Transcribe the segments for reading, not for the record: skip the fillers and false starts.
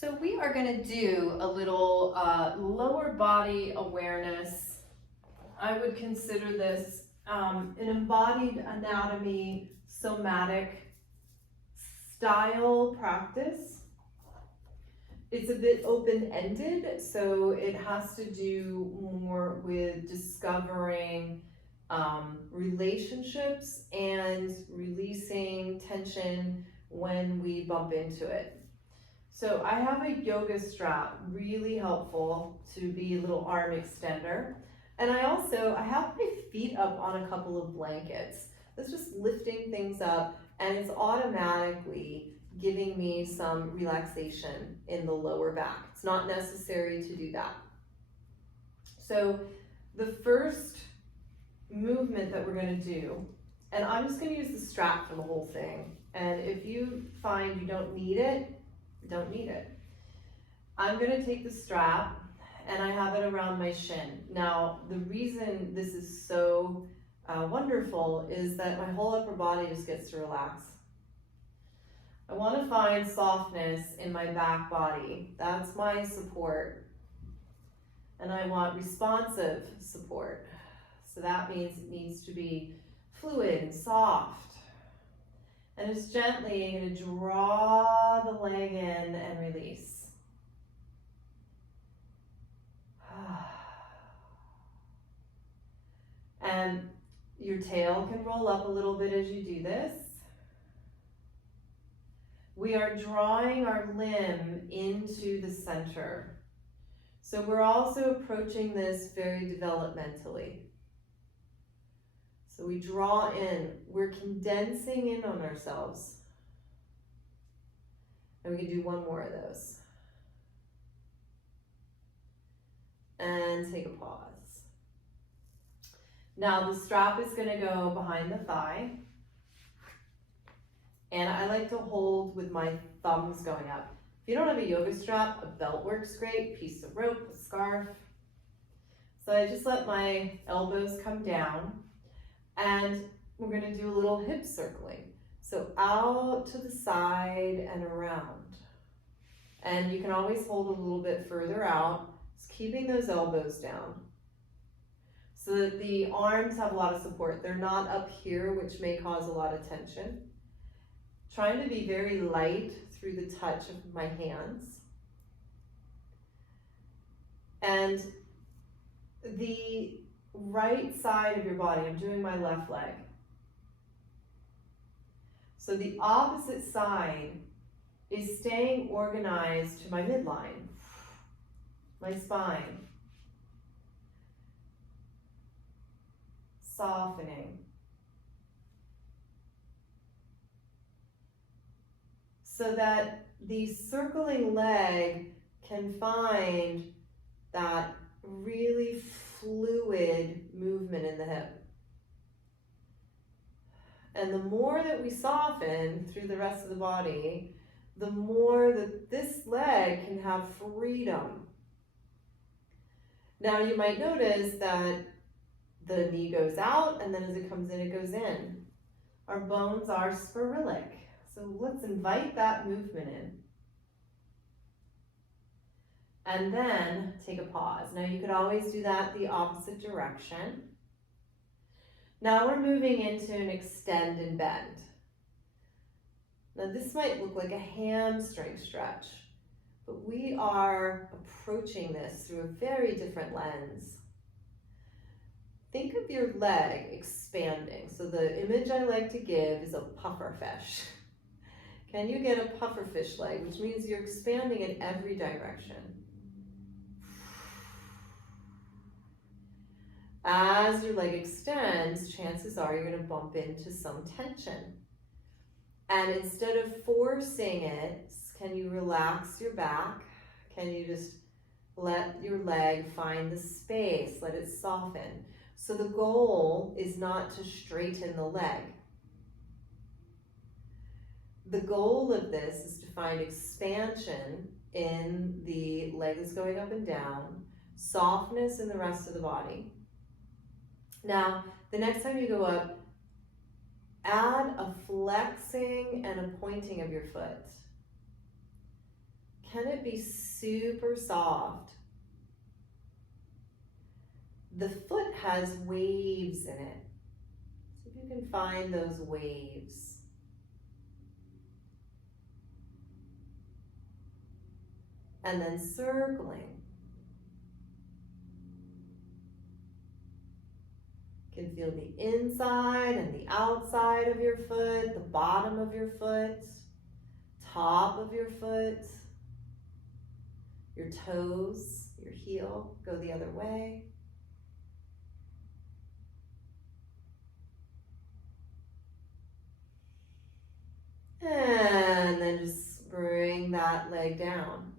So we are going to do a little lower body awareness. I would consider this an embodied anatomy somatic style practice. It's a bit open-ended, so it has to do more with discovering relationships and releasing tension when we bump into it. So I have a yoga strap, really helpful to be a little arm extender. And I have my feet up on a couple of blankets. That's just lifting things up, and it's automatically giving me some relaxation in the lower back. It's not necessary to do that. So the first movement that we're going to do, and I'm just going to use the strap for the whole thing. And if you find you don't need it, I'm going to take the strap and I have it around my shin. Now, the reason this is so wonderful is that my whole upper body just gets to relax. I want to find softness in my back body. That's my support. And I want responsive support. So that means it needs to be fluid and soft. And just gently, I'm going to draw the leg in and release. And your tail can roll up a little bit as you do this. We are drawing our limb into the center. So we're also approaching this very developmentally. So we draw in, we're condensing in on ourselves. And we can do one more of those. And take a pause. Now the strap is going to go behind the thigh. And I like to hold with my thumbs going up. If you don't have a yoga strap, a belt works great, piece of rope, a scarf. So I just let my elbows come down. And we're going to do a little hip circling. So out to the side and around. And you can always hold a little bit further out, just keeping those elbows down so that the arms have a lot of support. They're not up here, which may cause a lot of tension. Trying to be very light through the touch of my hands. And the right side of your body, I'm doing my left leg. So the opposite side is staying organized to my midline, my spine. Softening. So that the circling leg can find that really fluid movement in the hip. And the more that we soften through the rest of the body, the more that this leg can have freedom. Now you might notice that the knee goes out, and then as it comes in, it goes in. Our bones are sporullic. So let's invite that movement in. And then take a pause. Now you could always do that the opposite direction. Now we're moving into an extend and bend. Now this might look like a hamstring stretch, but we are approaching this through a very different lens. Think of your leg expanding. So the image I like to give is a pufferfish. Can you get a pufferfish leg, which means you're expanding in every direction. As your leg extends, chances are you're going to bump into some tension. And instead of forcing it, can you relax your back? Can you just let your leg find the space, let it soften? So the goal is not to straighten the leg. The goal of this is to find expansion in the legs going up and down, softness in the rest of the body. Now, the next time you go up, add a flexing and a pointing of your foot. can it be super soft? The foot has waves in it. See if you can find those waves. And then circling. You can feel the inside and the outside of your foot, the bottom of your foot, top of your foot, your toes, your heel, go the other way. And then just bring that leg down.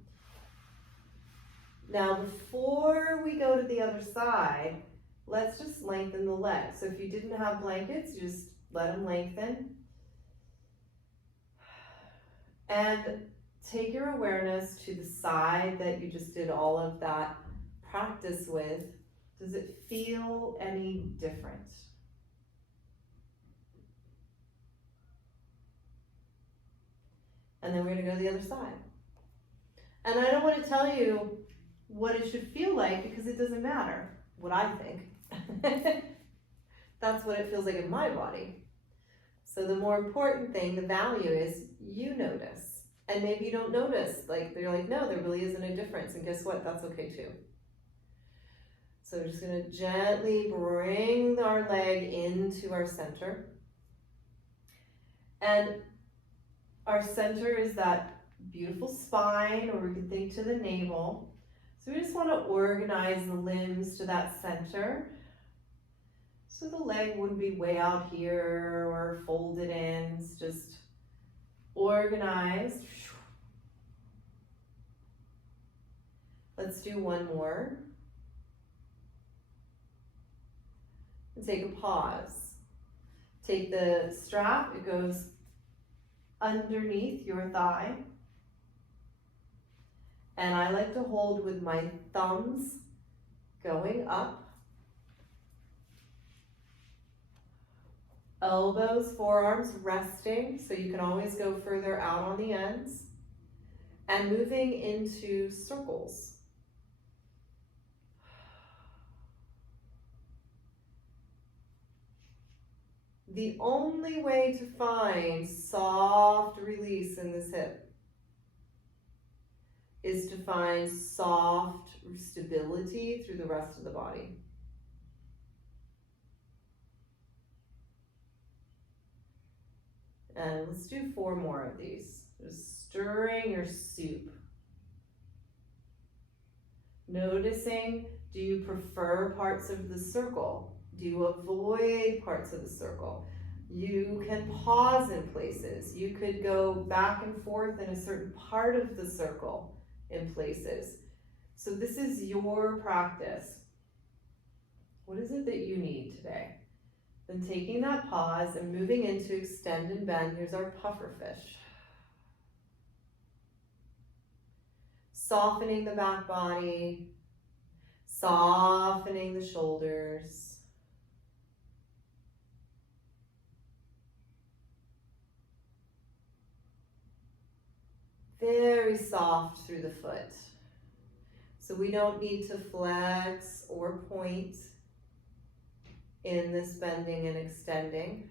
Now before we go to the other side, let's just lengthen the leg. So if you didn't have blankets, you just let them lengthen. And take your awareness to the side that you just did all of that practice with. Does it feel any different? And then we're gonna go to the other side. And I don't want to tell you what it should feel like because it doesn't matter what I think. That's what it feels like in my body. So the more important thing, the value is you notice. And maybe you don't notice, like you're like, no, there really isn't a difference. And guess what? That's okay too. So we're just gonna gently bring our leg into our center. And our center is that beautiful spine, or we can think to the navel. So we just want to organize the limbs to that center. So the leg wouldn't be way out here or folded in, it's just organized. Let's do one more. And take a pause. Take the strap, it goes underneath your thigh. And I like to hold with my thumbs going up. Elbows, forearms resting, so you can always go further out on the ends. And moving into circles. The only way to find soft release in this hip is to find soft stability through the rest of the body. And let's do 4 more of these. Just stirring your soup. Noticing, do you prefer parts of the circle? Do you avoid parts of the circle? You can pause in places. You could go back and forth in a certain part of the circle in places. So this is your practice. What is it that you need today? Then taking that pause and moving into extend and bend. Here's our puffer fish. Softening the back body, softening the shoulders. Very soft through the foot. So we don't need to flex or point in this bending and extending.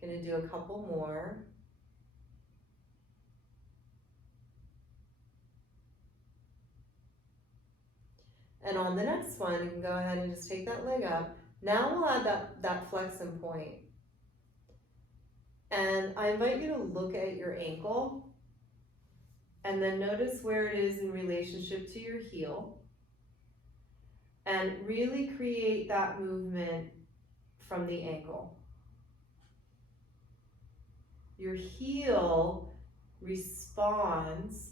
Gonna do a couple more. And on the next one, you can go ahead and just take that leg up. Now we'll add that flex and point. And I invite you to look at your ankle and then notice where it is in relationship to your heel. And really create that movement from the ankle. Your heel responds,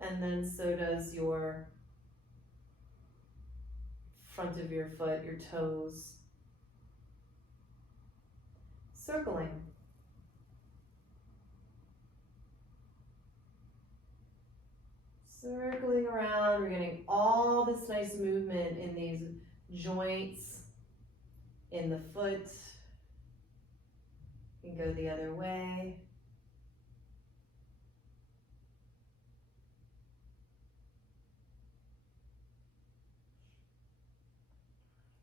and then so does your front of your foot, your toes. Circling. Circling around, we're getting all this nice movement in these joints, in the foot, You can go the other way.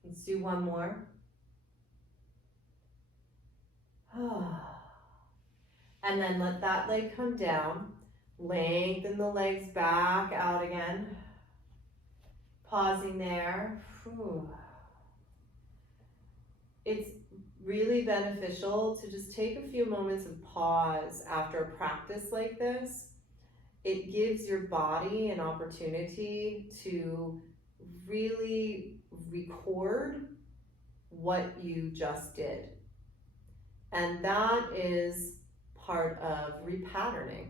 Let's do one more. And then let that leg come down. Lengthen the legs back out again. Pausing there. It's really beneficial to just take a few moments of pause after a practice like this. It gives your body an opportunity to really record what you just did. And that is part of repatterning.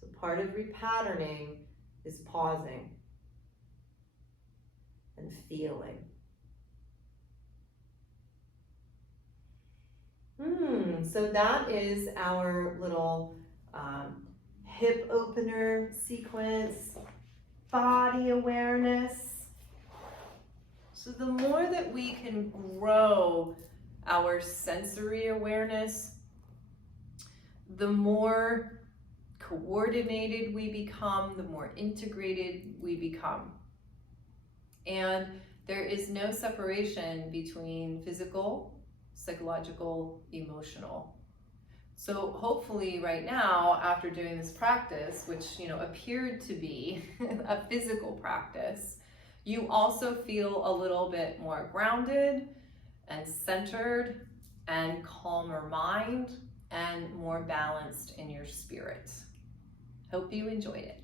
So part of repatterning is pausing and feeling. So that is our little hip opener sequence, body awareness. So the more that we can grow our sensory awareness, the more coordinated we become, the more integrated we become. And there is no separation between physical, psychological, emotional. So hopefully right now, after doing this practice, which appeared to be a physical practice, you also feel a little bit more grounded and centered and calmer mind and more balanced in your spirit. Hope you enjoyed it.